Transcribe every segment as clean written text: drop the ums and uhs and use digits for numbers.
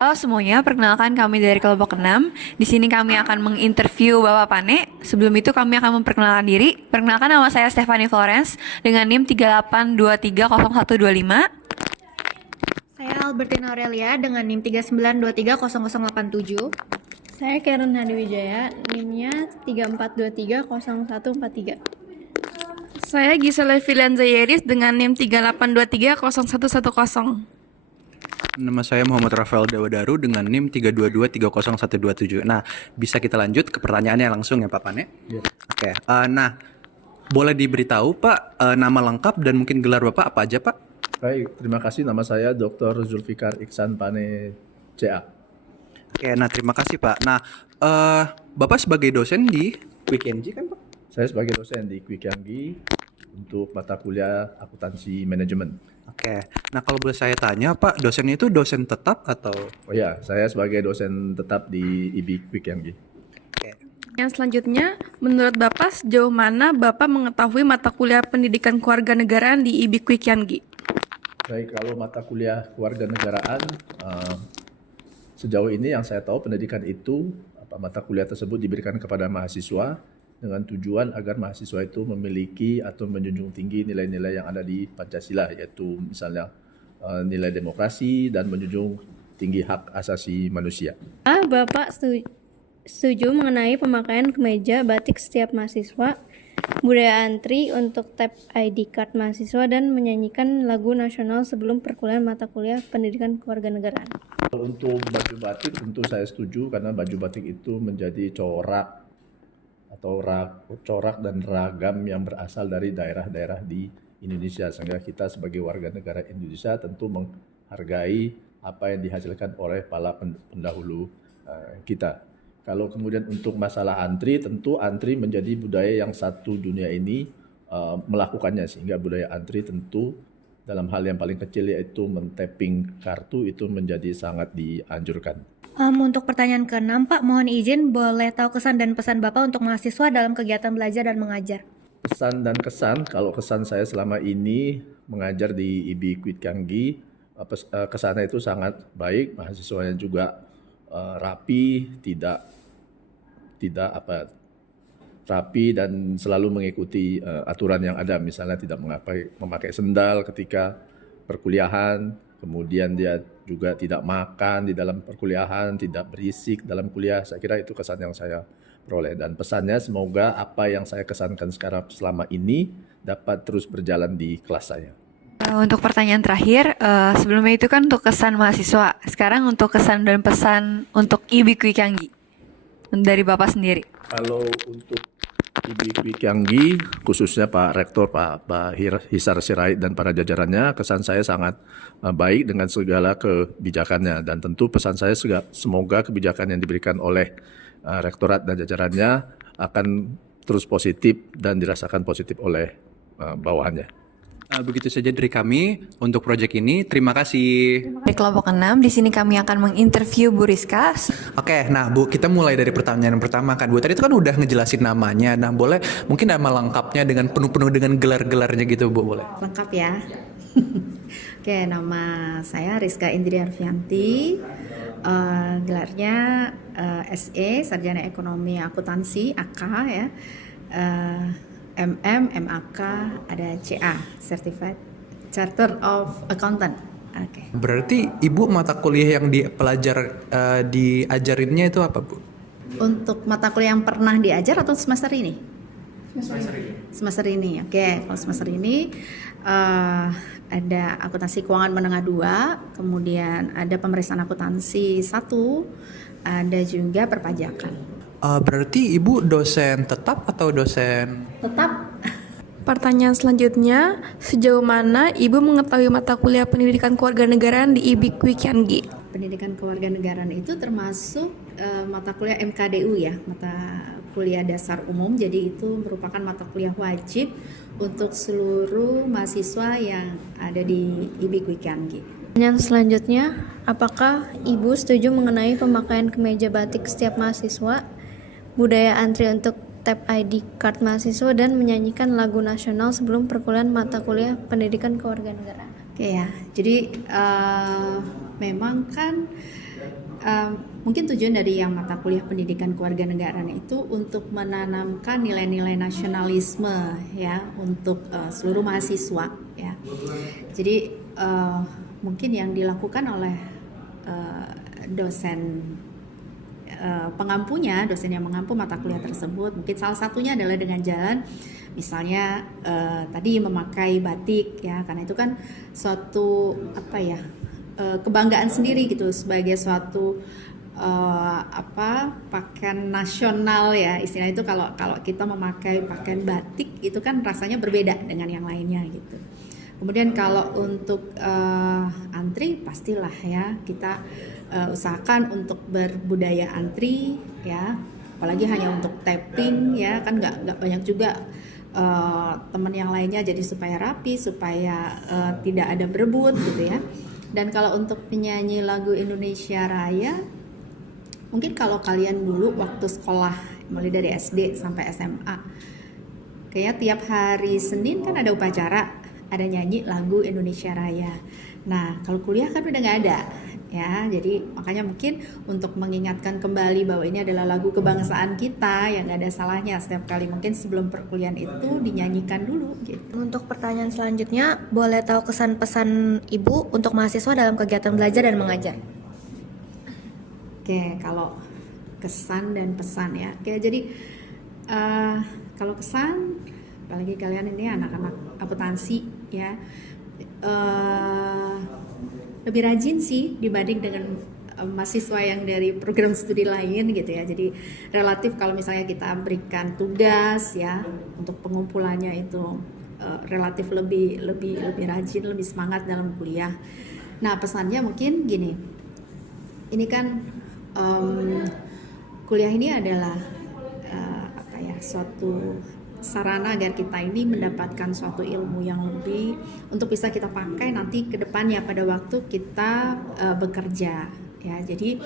Halo semuanya, perkenalkan kami dari kelompok 6. Di sini kami akan menginterview Bapak Pane. Sebelum itu kami akan memperkenalkan diri. Perkenalkan, nama saya Stephanie Florence dengan NIM 38230125. Saya Albertina Aurelia dengan NIM 39230087. Saya Karen Hadiwijaya, NIM-nya 34230143. Saya Gisela Filianza Yeris dengan NIM 38230110. Nama saya Muhammad Rafael Dewadaru dengan NIM 322300127. Nah, bisa kita lanjut ke pertanyaannya langsung ya Pak Pane? Ya. Oke, nah boleh diberitahu Pak nama lengkap dan mungkin gelar Bapak apa aja Pak? Baik, terima kasih. Nama saya Dr. Zulfikar Iksan Pane, CA. Oke, nah terima kasih Pak. Nah, Bapak sebagai dosen di Quick&G kan Pak? Saya sebagai dosen di Quick&G untuk mata kuliah akuntansi manajemen. Oke, nah kalau boleh saya tanya Pak, dosennya itu dosen tetap atau? Oh ya, saya sebagai dosen tetap di IB Quick&G. Oke. Yang selanjutnya, menurut Bapak sejauh mana Bapak mengetahui mata kuliah pendidikan kewarganegaraan di IB Quick&G? Baik, kalau mata kuliah kewarganegaraan, sejauh ini yang saya tahu pendidikan itu, mata kuliah tersebut diberikan kepada mahasiswa dengan tujuan agar mahasiswa itu memiliki atau menjunjung tinggi nilai-nilai yang ada di Pancasila, yaitu misalnya nilai demokrasi dan menjunjung tinggi hak asasi manusia. Bapak setuju mengenai pemakaian kemeja batik setiap mahasiswa, budaya antri untuk tap ID card mahasiswa, dan menyanyikan lagu nasional sebelum perkuliahan mata kuliah pendidikan kewarganegaraan. Untuk baju batik tentu saya setuju karena baju batik itu menjadi corak dan ragam yang berasal dari daerah-daerah di Indonesia, sehingga kita sebagai warga negara Indonesia tentu menghargai apa yang dihasilkan oleh para pendahulu kita. Kalau kemudian untuk masalah antri, tentu antri menjadi budaya yang satu dunia ini melakukannya, sehingga budaya antri tentu dalam hal yang paling kecil yaitu men-tapping kartu itu menjadi sangat dianjurkan. Untuk pertanyaan ke-6, Pak, mohon izin boleh tahu kesan dan pesan Bapak untuk mahasiswa dalam kegiatan belajar dan mengajar. Pesan dan kesan, kalau kesan saya selama ini mengajar di IB Quick&G, kesannya itu sangat baik, mahasiswanya juga rapi, rapi dan selalu mengikuti aturan yang ada, misalnya tidak memakai sendal ketika perkuliahan, kemudian dia juga tidak makan di dalam perkuliahan, tidak berisik dalam kuliah. Saya kira itu kesan yang saya peroleh, dan pesannya semoga apa yang saya kesankan sekarang selama ini dapat terus berjalan di kelas saya. Untuk pertanyaan terakhir, sebelumnya itu kan untuk kesan mahasiswa. Sekarang untuk kesan dan pesan untuk IB Quick&G dari Bapak sendiri. Kalau untuk IB Quick&G, khususnya Pak Rektor, Pak Hisar Sirait dan para jajarannya, kesan saya sangat baik dengan segala kebijakannya, dan tentu pesan saya semoga kebijakan yang diberikan oleh Rektorat dan jajarannya akan terus positif dan dirasakan positif oleh bawahannya. Begitu saja dari kami untuk proyek ini. Terima kasih. Dari kelompok 6, di sini kami akan menginterview Bu Rizka. Oke, nah Bu, kita mulai dari pertanyaan pertama kan Bu. Tadi itu kan udah ngejelasin namanya. Nah, boleh mungkin nama lengkapnya dengan penuh-penuh dengan gelar-gelarnya gitu Bu, boleh? Lengkap ya. Oke, nama saya Rizka Indri Arfianti. Gelarnya SE, Sarjana Ekonomi Akuntansi, AK ya. MAK, ada CA, Certified Charter of Accountant. Oke. Berarti Ibu mata kuliah yang diajarinnya itu apa Bu? Untuk mata kuliah yang pernah diajar atau semester ini? Semester ini. Oke, kalau semester ini ada akuntansi keuangan menengah 2, kemudian ada pemeriksaan akuntansi 1, ada juga perpajakan. Berarti Ibu dosen tetap atau dosen? Tetap. Pertanyaan selanjutnya, sejauh mana Ibu mengetahui mata kuliah pendidikan kewarganegaraan di IB Quick&G? Pendidikan kewarganegaraan itu termasuk mata kuliah MKDU ya, mata kuliah dasar umum. Jadi itu merupakan mata kuliah wajib untuk seluruh mahasiswa yang ada di IB Quick&G. Pertanyaan selanjutnya, apakah Ibu setuju mengenai pemakaian kemeja batik setiap mahasiswa, budaya antri untuk tap ID card mahasiswa, dan menyanyikan lagu nasional sebelum perkuliahan mata kuliah pendidikan kewarganegaraan? Oke ya, jadi memang kan mungkin tujuan dari yang mata kuliah pendidikan kewarganegaraan itu untuk menanamkan nilai-nilai nasionalisme ya untuk seluruh mahasiswa ya. Jadi mungkin yang dilakukan oleh dosen pengampunya, dosen yang mengampu mata kuliah tersebut, mungkin salah satunya adalah dengan jalan misalnya tadi memakai batik ya, karena itu kan suatu kebanggaan sendiri gitu sebagai suatu pakaian nasional ya, istilah itu kalau kita memakai pakaian batik itu kan rasanya berbeda dengan yang lainnya gitu. Kemudian kalau untuk antri pastilah ya kita usahakan untuk berbudaya antri ya, apalagi hanya untuk tapping ya, kan nggak banyak juga teman yang lainnya, jadi supaya rapi, supaya tidak ada berebut gitu ya. Dan kalau untuk penyanyi lagu Indonesia Raya, mungkin kalau kalian dulu waktu sekolah mulai dari SD sampai SMA, kayaknya tiap hari Senin kan ada upacara, ada nyanyi lagu Indonesia Raya. Nah kalau kuliah kan udah nggak ada ya, jadi makanya mungkin untuk mengingatkan kembali bahwa ini adalah lagu kebangsaan kita yang nggak ada salahnya setiap kali mungkin sebelum perkuliahan itu dinyanyikan dulu gitu. Untuk pertanyaan selanjutnya, boleh tahu kesan pesan Ibu untuk mahasiswa dalam kegiatan belajar dan mengajar? Oke, kalau kesan dan pesan ya. Oke, jadi kalau kesan, apalagi kalian ini anak-anak akuntansi ya, lebih rajin sih dibanding dengan mahasiswa yang dari program studi lain gitu ya. Jadi relatif kalau misalnya kita berikan tugas ya untuk pengumpulannya itu relatif lebih rajin, lebih semangat dalam kuliah. Nah pesannya mungkin gini, ini kan kuliah ini adalah suatu sarana agar kita ini mendapatkan suatu ilmu yang lebih untuk bisa kita pakai nanti ke depannya pada waktu kita bekerja ya. Jadi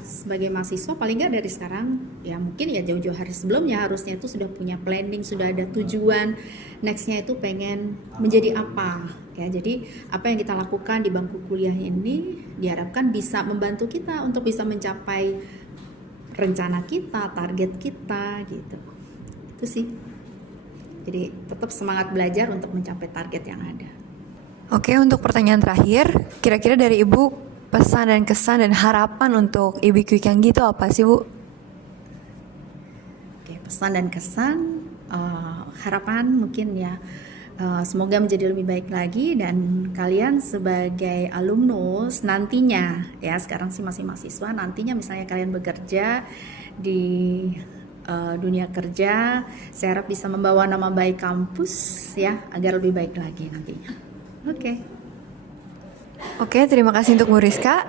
sebagai mahasiswa paling nggak dari sekarang ya, mungkin ya jauh-jauh hari sebelumnya harusnya itu sudah punya planning, sudah ada tujuan nextnya itu pengen menjadi apa ya. Jadi apa yang kita lakukan di bangku kuliah ini diharapkan bisa membantu kita untuk bisa mencapai rencana kita, target kita gitu. Itu sih. Jadi tetap semangat belajar untuk mencapai target yang ada. Oke, untuk pertanyaan terakhir, kira-kira dari Ibu pesan dan kesan dan harapan untuk IBIK Wikianggi itu apa sih Bu? Oke, pesan dan kesan, harapan mungkin ya semoga menjadi lebih baik lagi, dan kalian sebagai alumnus nantinya ya, sekarang sih masih mahasiswa, nantinya misalnya kalian bekerja di dunia kerja, saya harap bisa membawa nama baik kampus ya agar lebih baik lagi nantinya. Oke, terima kasih untuk Bu Rizka.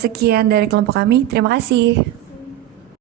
Sekian dari kelompok kami. Terima kasih.